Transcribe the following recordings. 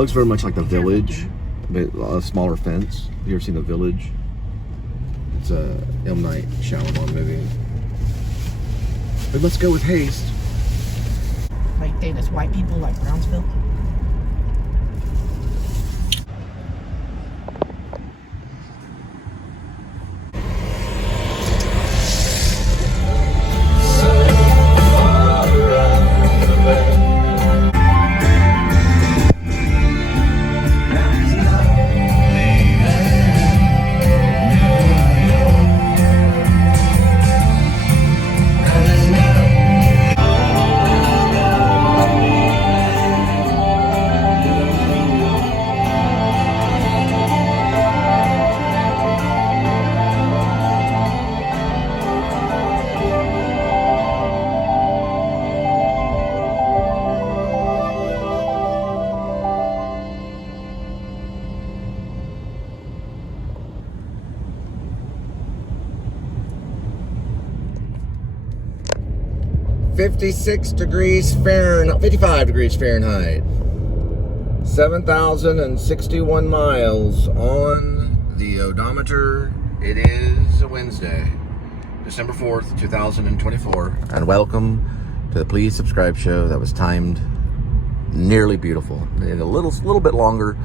looks very much like The Village, but a smaller fence. Have you ever seen The Village? It's a M. Night Shyamalan movie. But let's go with haste. Like they just white people like Brownsville. $56 degrees Fahrenheit, 55 degrees Fahrenheit. 7,061 miles on the odometer. It is a Wednesday, December 4th, 2024. And welcome to the Please Subscribe show that was timed nearly beautiful. And a little bit longer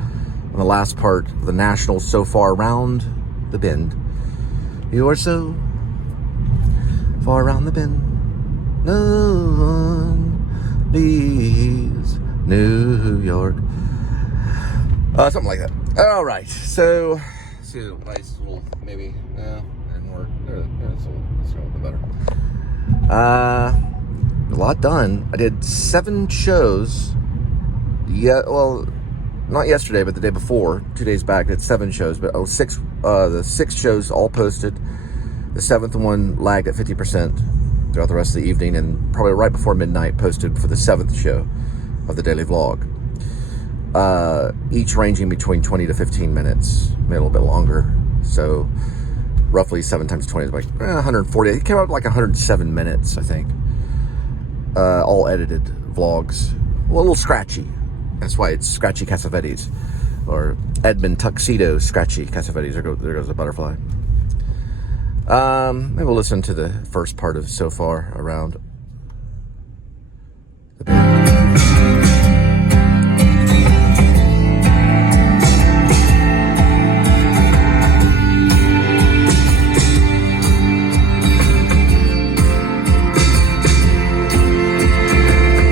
on the last part of the Nationals so far around the bend. You are so far around the bend. No one leaves New York. Something like that. All right. So, see a nice little maybe. No, didn't work. It's a little bit better. A lot done. I did 7 shows. Yeah, well, not yesterday, but the day before, 2 days back. I did 7 shows, but the 6 shows all posted. The 7th one lagged at 50%. Throughout the rest of the evening, and probably right before midnight posted for the 7th show of the daily vlog. Each ranging between 20 to 15 minutes, maybe a little bit longer. So roughly 7 times 20 is like 140. It came out like 107 minutes, I think. All edited vlogs. Well, a little scratchy. That's why it's Scratchy Cassavetes. Or Edmund Tuxedo Scratchy Cassavetes. There goes the butterfly. Maybe we'll listen to the first part of So Far Around the Bend.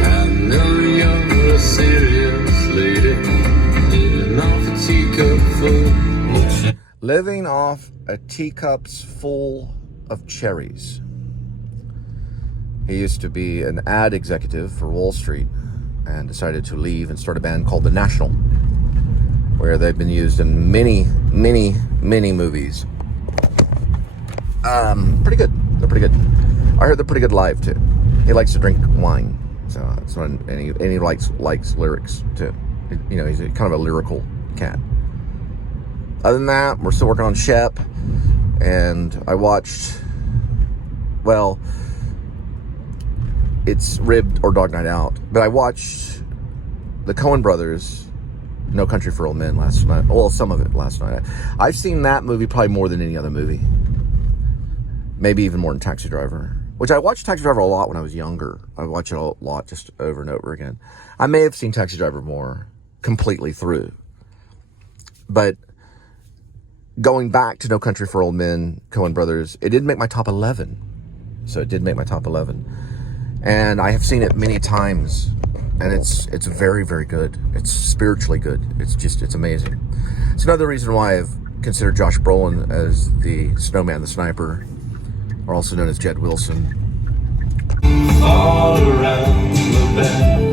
I know you're a serious lady, living off a teacup full. Living off a teacup's full of cherries. He used to be an ad executive for Wall Street and decided to leave and start a band called The National, where they've been used in many movies. Pretty good. They're pretty good. I heard they're pretty good live too. He likes to drink wine, so it's not, and he likes lyrics too. You know, he's kind of a lyrical cat. Other than that, we're still working on Shep, and I watched, well, it's Ribbed or Dog Night Out, but I watched the Coen brothers, No Country for Old Men last night. Well, some of it last night. I've seen that movie probably more than any other movie. Maybe even more than Taxi Driver, which I watched Taxi Driver a lot when I was younger. I watch it a lot just over and over again. I may have seen Taxi Driver more completely through, but going back to No Country for Old Men, Coen brothers, it did make my top 11. So it did make my top 11. And I have seen it many times, and it's very, very good. It's spiritually good. It's amazing. It's another reason why I've considered Josh Brolin as the Snowman the Sniper, or also known as Jed Wilson. All around the bend.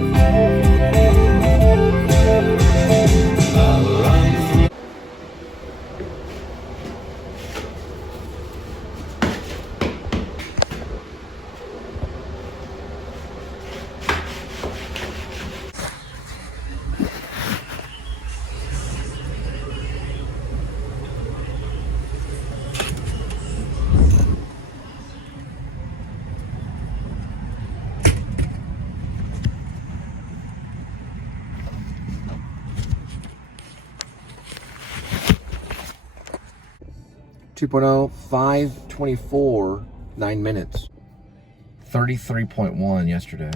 2.0, 5:24, 9 minutes. 33.1 yesterday.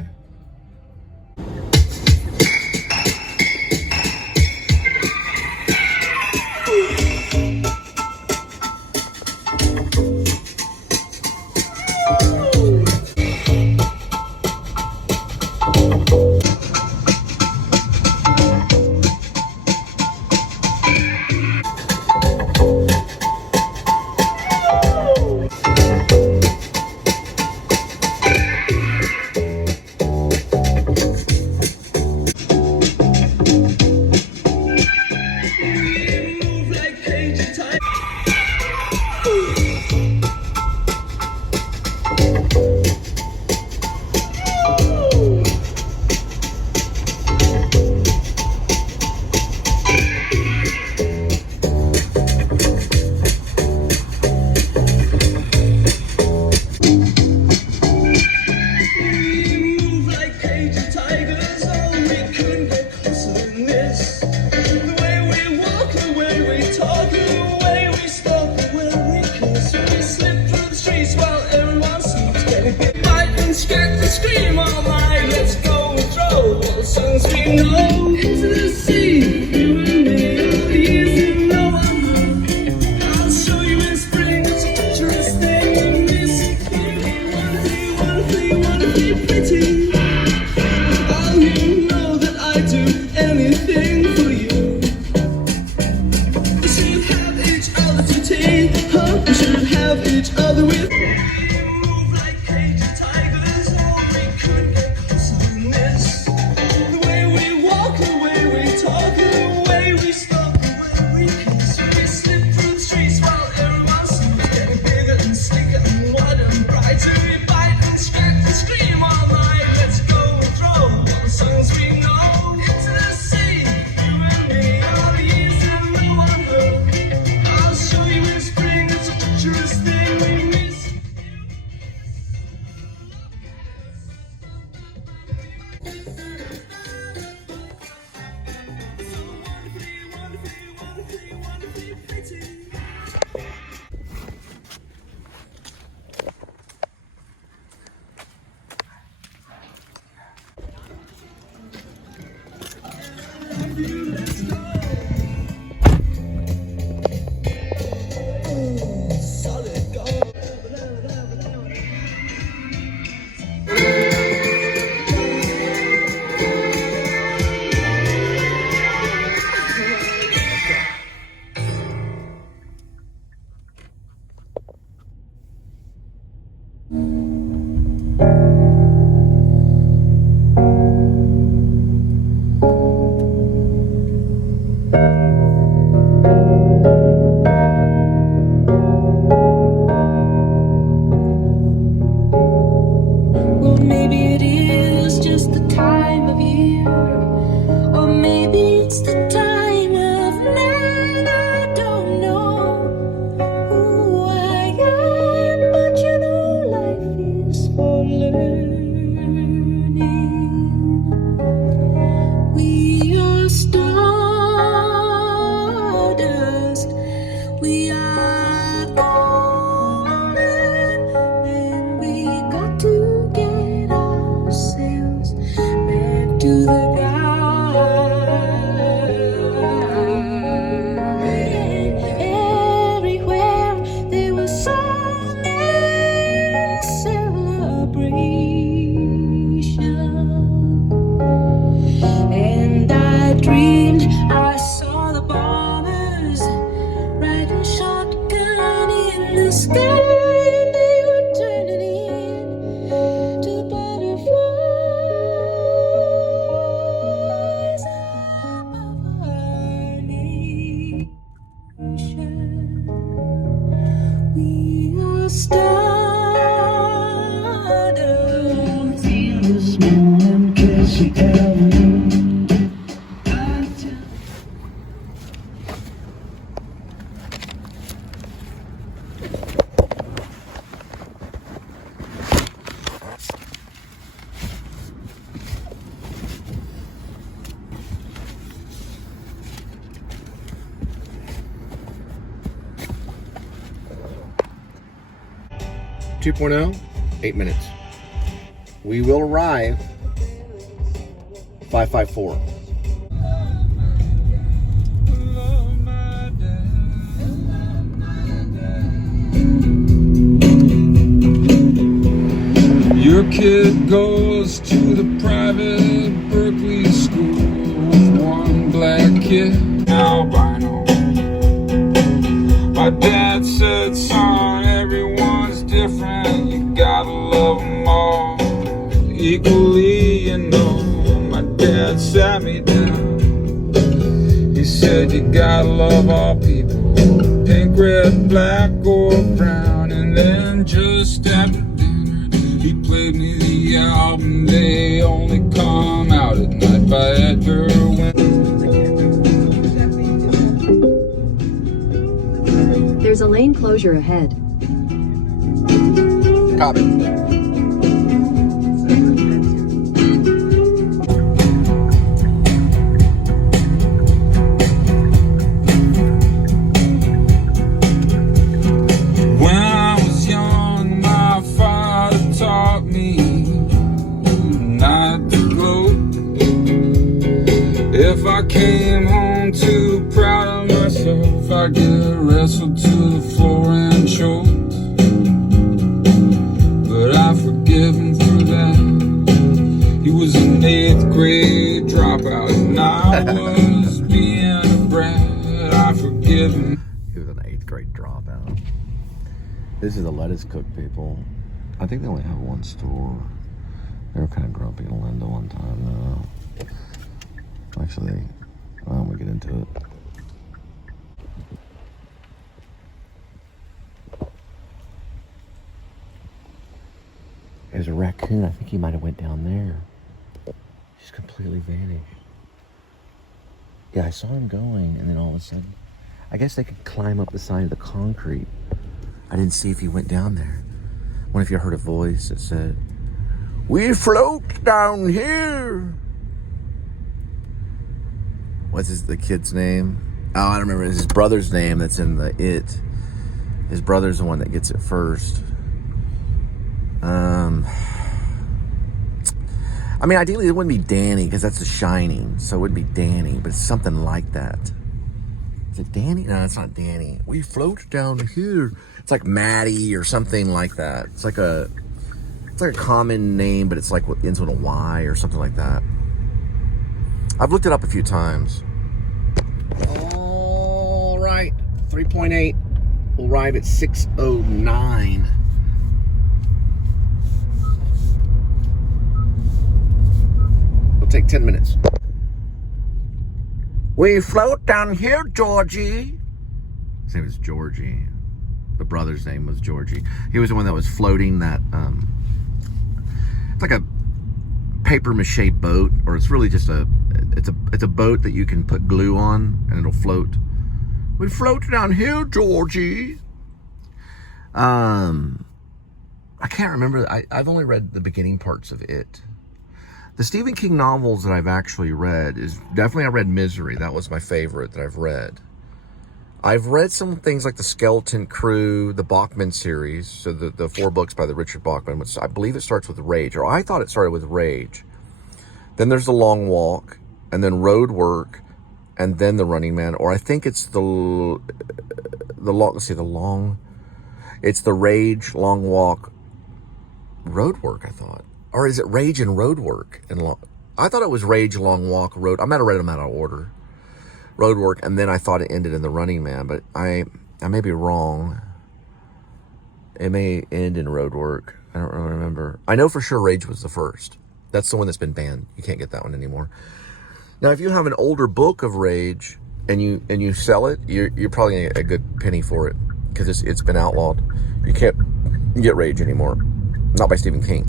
2.0, 8 minutes. We will arrive 554. Your kid goes to the private Berkeley school with one black kid, albino. My dad said, son, everyone's different. You gotta love them all equally, you know. My dad sat me down. He said, you gotta love all people, pink, red, black, or brown. And then just after he played me the album They Only Come Out at Night by Edmund. There's a lane closure ahead. Copy. When I was young, my father taught me not to gloat. If I came home too proud of myself, I'd get wrestled to the floor and choked. But I forgive him for that. He was an 8th grade dropout, and I was being a brat. I forgive him. He was an 8th grade dropout. This is the lettuce cook, people. I think they only have one store. They were kind of grumpy in Linda one time. Actually, we get into it. There's a raccoon. I think he might have went down there. Just completely vanished. Yeah, I saw him going, and then all of a sudden, I guess they could climb up the side of the concrete. I didn't see if he went down there. What if you heard a voice that said, "We float down here"? What's the kid's name? Oh, I don't remember. It's his brother's name that's in the It. His brother's the one that gets it first. I mean, ideally it wouldn't be Danny because that's The Shining, so it wouldn't be Danny, but it's something like that. Is it Danny? No, it's not Danny. We float down here. It's like Maddie or something like that. It's like a common name, but it's like what ends with a Y or something like that. I've looked it up a few times. All right, 3.8. We'll arrive at 6:09. It'll take 10 minutes. We float down here, Georgie. His name was Georgie. The brother's name was Georgie. He was the one that was floating that, it's like a paper mache boat, or it's really just it's a boat that you can put glue on and it'll float. We float down here, Georgie. I can't remember. I've only read the beginning parts of it. The Stephen King novels that I've actually read is definitely, I read Misery. That was my favorite that I've read. I've read some things like The Skeleton Crew, the Bachman series, so the 4 books by the Richard Bachman, which I believe it starts with Rage, or I thought it started with Rage. Then there's The Long Walk, and then Road Work, and then The Running Man, or I think it's it's the Rage, Long Walk, Road Work, I thought. Or is it Rage and Road Work? I thought it was Rage, Long Walk, Road. I might have read them out of order. Road Work, and then I thought it ended in The Running Man, but I may be wrong. It may end in Road Work. I don't really remember. I know for sure Rage was the first. That's the one that's been banned. You can't get that one anymore. Now, if you have an older book of Rage and you sell it, you're probably gonna get a good penny for it because it's been outlawed. You can't get Rage anymore. Not by Stephen King.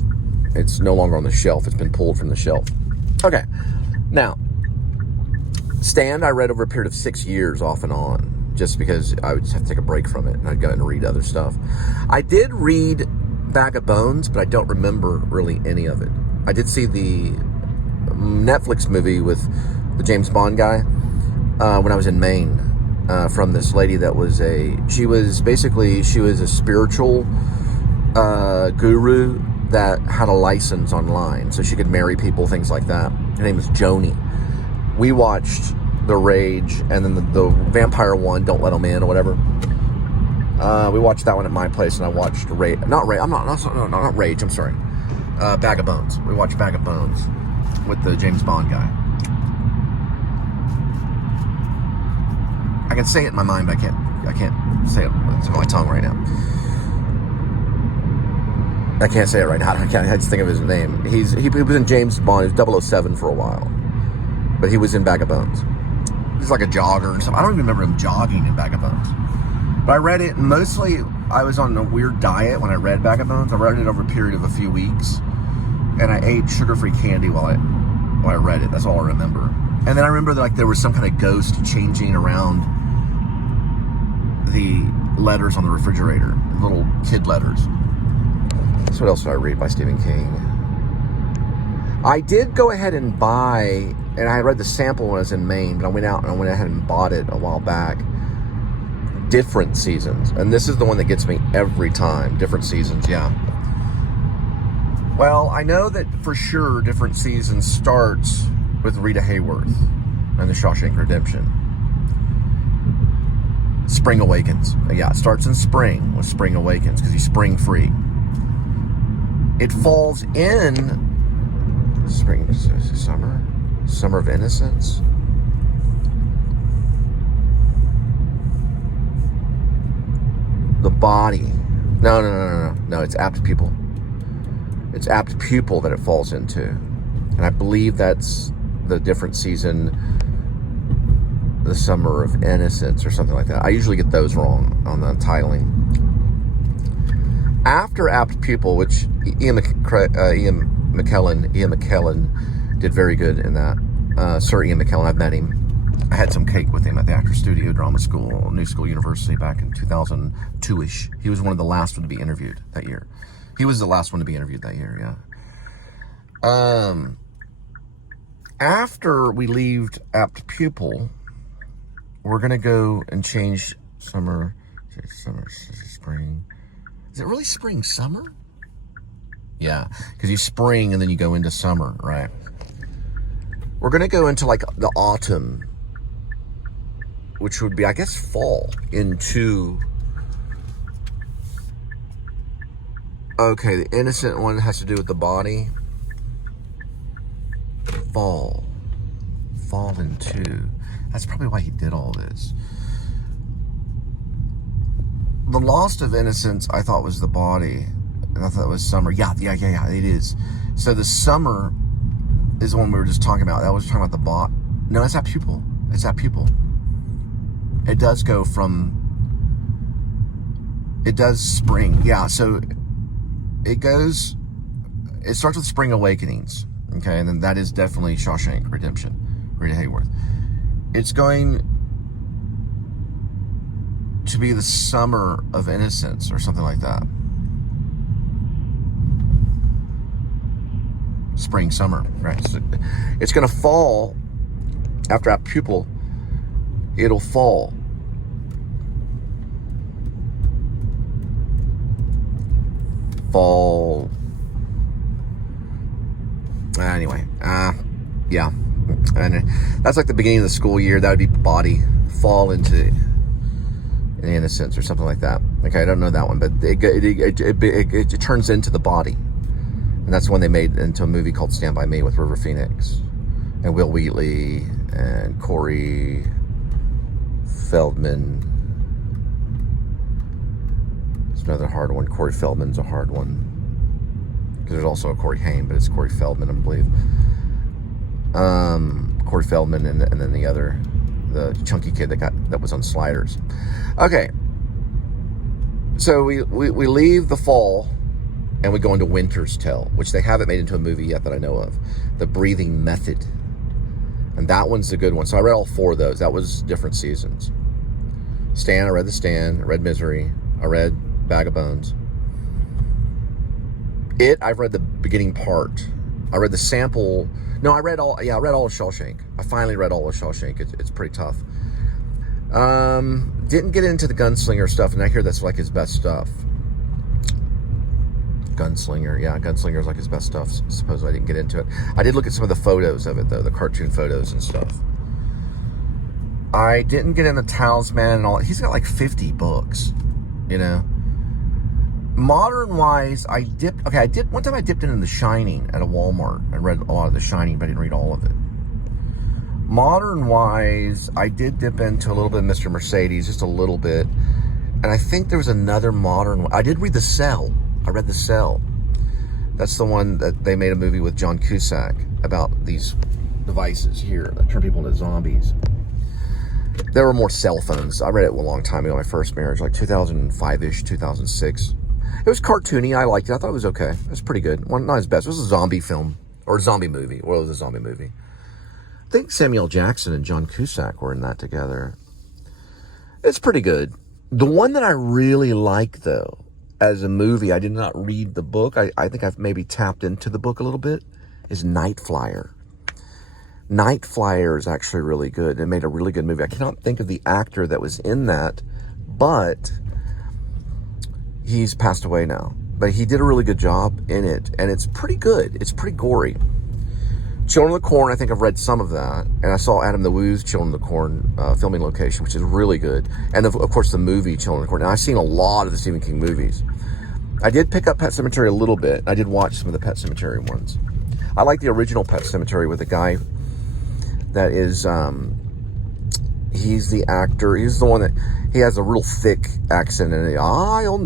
It's no longer on the shelf. It's been pulled from the shelf. Okay, now. Stand, I read over a period of 6 years off and on, just because I would just have to take a break from it and I'd go and read other stuff. I did read Bag of Bones, but I don't remember really any of it. I did see the Netflix movie with the James Bond guy when I was in Maine from this lady that was she was a spiritual guru that had a license online, so she could marry people, things like that. Her name is Joni. We watched The Rage, and then the vampire one, Don't Let Them In, or whatever. We watched that one at my place, and I watched Rage. Not Rage. Not Rage. I'm sorry. Bag of Bones. We watched Bag of Bones with the James Bond guy. I can say it in my mind, but I can't say it on my tongue right now. I can't say it right now. I just think of his name. He was in James Bond. He was 007 for a while, but he was in Bag of Bones. He's like a jogger and stuff. I don't even remember him jogging in Bag of Bones. But I read it, and mostly I was on a weird diet when I read Bag of Bones. I read it over a period of a few weeks, and I ate sugar-free candy while I read it. That's all I remember. And then I remember that, like, there was some kind of ghost changing around the letters on the refrigerator, little kid letters. So what else did I read by Stephen King? I did go ahead and buy, and I read the sample when I was in Maine, but I went ahead and bought it a while back. Different Seasons. And this is the one that gets me every time. Different Seasons, yeah. Well, I know that for sure Different Seasons starts with Rita Hayworth and The Shawshank Redemption. Spring Awakens. Yeah, it starts in spring with Spring Awakens because he's spring free. It falls in spring, summer of innocence. The body. No, it's apt pupil. It's apt pupil that it falls into. And I believe that's the Different Season, the Summer of Innocence, or something like that. I usually get those wrong on the titling. After apt pupil, which Ian McKellen did very good in that. Sir Ian McKellen, I've met him. I had some cake with him at the Actors Studio Drama School, New School University, back in 2002-ish. He was one of the last one to be interviewed that year. Yeah. After we leave apt pupil, we're going to go and change summer, spring. Is it really spring, summer? Yeah, because you spring and then you go into summer, right? We're going to go into like the autumn, which would be, I guess, fall into... Okay, the innocent one has to do with the body. Fall into... That's probably why he did all this. The Lost of Innocence, I thought, was the body. And I thought it was summer. Yeah, it is. So the summer is the one we were just talking about. That was talking about the bot. No, it's that pupil. It does go from... It does spring. Yeah, so it starts with Spring Awakenings. Okay, and then that is definitely Shawshank Redemption. Rita Hayworth. It's going to be the Summer of Innocence or something like that. Spring, summer, right? So it's going to fall after our pupil. It'll fall. Fall. Anyway, yeah. And that's like the beginning of the school year. That would be body. Fall into innocence or something like that. Okay, I don't know that one, but it turns into the body. And that's when they made into a movie called Stand By Me with River Phoenix and Will Wheatley and Corey Feldman. It's another hard one. Corey Feldman's a hard one. Because there's also a Corey Haim, but it's Corey Feldman, I believe. Corey Feldman and then the chunky kid that was on Sliders. Okay. So we leave the fall and we go into Winter's Tale, which they haven't made into a movie yet that I know of. The Breathing Method. And that one's the good one. So I read all four of those. That was Different Seasons. Stan, I read The Stand. I read Misery. I read Bag of Bones. I've read the beginning part. I read the sample. No, I read all of Shawshank. I finally read all of Shawshank. It's pretty tough. Didn't get into the gunslinger stuff, and I hear that's like his best stuff. Gunslinger. Yeah, Gunslinger's like his best stuff. Suppose I didn't get into it. I did look at some of the photos of it, though, the cartoon photos and stuff. I didn't get into Talisman and all. He's got like 50 books, you know. Modern-wise, I dipped one time I dipped into The Shining at a Walmart. I read a lot of The Shining, but I didn't read all of it. Modern-wise, I did dip into a little bit of Mr. Mercedes, just a little bit. And I think there was another modern one. I did read The Cell. I read The Cell. That's the one that they made a movie with John Cusack about these devices here that turn people into zombies. There were more cell phones. I read it a long time ago, my first marriage, like 2005-ish, 2006. It was cartoony. I liked it. I thought it was okay. It was pretty good. Well, not his best. It was a zombie film. Or a zombie movie. Well, it was a zombie movie. I think Samuel Jackson and John Cusack were in that together. It's pretty good. The one that I really like, though, as a movie, I did not read the book. I think I've maybe tapped into the book a little bit, is Night Flyer. Night Flyer is actually really good. It made a really good movie. I cannot think of the actor that was in that, but he's passed away now. But he did a really good job in it, and it's pretty good. It's pretty gory. Children of the Corn, I think I've read some of that, and I saw Adam the Woo's Children of the Corn filming location, which is really good, and of course the movie Children of the Corn. Now, I've seen a lot of the Stephen King movies. I did pick up Pet Sematary a little bit. I did watch some of the Pet Sematary ones. I like the original Pet Sematary with the guy that is, he's the actor, he's the one that, he has a real thick accent, and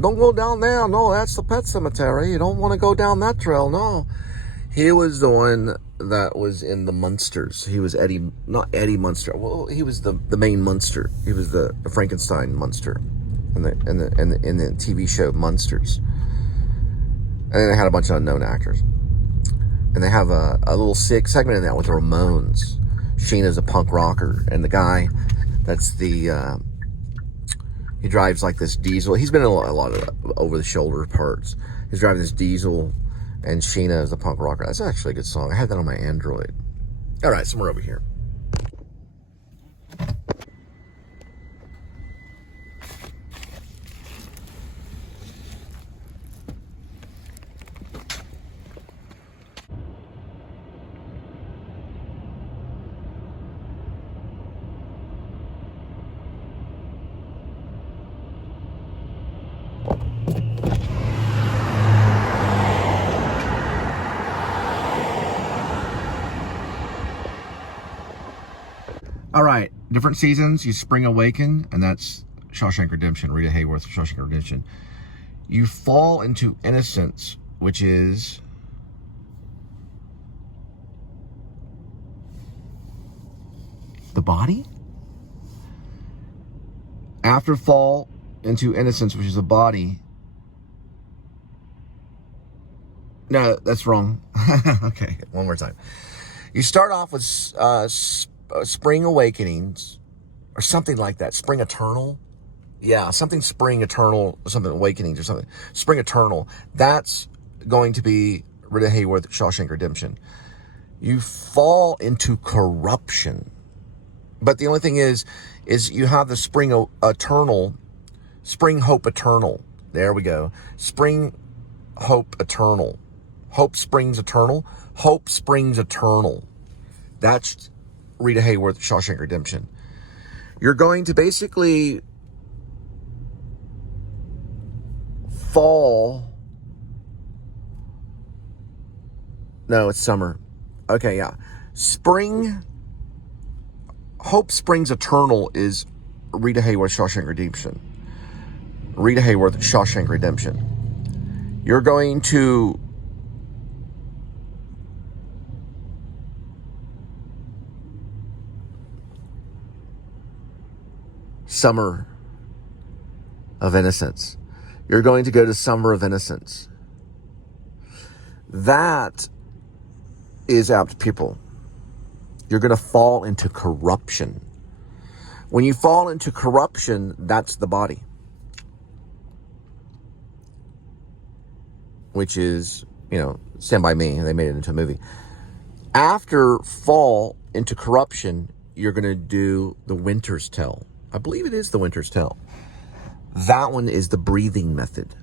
don't go down there, no, that's the Pet Sematary, you don't want to go down that trail, no. He was the one that was in the Munsters. He was not Eddie Munster. Well, he was the main Munster. He was the Frankenstein Munster in the TV show Munsters. And then they had a bunch of unknown actors. And they have a little segment in that with the Ramones. Sheena's a punk rocker, and the guy that's he drives like this diesel. He's been in a lot of over-the-shoulder parts. He's driving this diesel. And Sheena is the punk rocker. That's actually a good song. I had that on my Android. All right, somewhere over here. All right, Different Seasons, you Spring Awaken, and that's Shawshank Redemption, Rita Hayworth, Shawshank Redemption. You Fall into Innocence, which is The Body? After Fall into Innocence, which is The Body. No, that's wrong. Okay, one more time. You start off with Spring Awakenings, or something like that. Spring Eternal? Yeah, something Spring Eternal, something Awakenings or something. Spring Eternal. That's going to be Rita Hayworth, Shawshank Redemption. You fall into corruption. But the only thing is you have the Spring Eternal, Spring Hope Eternal. There we go. Spring Hope Eternal. Hope Springs Eternal. Hope Springs Eternal. That's Rita Hayworth, Shawshank Redemption. You're going to basically fall. No, it's summer. Okay, yeah. Spring. Hope Springs Eternal is Rita Hayworth, Shawshank Redemption. Rita Hayworth, Shawshank Redemption. You're going to Summer of Innocence. You're going to go to Summer of Innocence. That is apt people. You're going to fall into corruption. When you fall into corruption, that's The Body. Which is, Stand By Me. They made it into a movie. After fall into corruption, you're going to do The Winter's Tale. I believe it is The Winter's Tale. That one is The Breathing Method.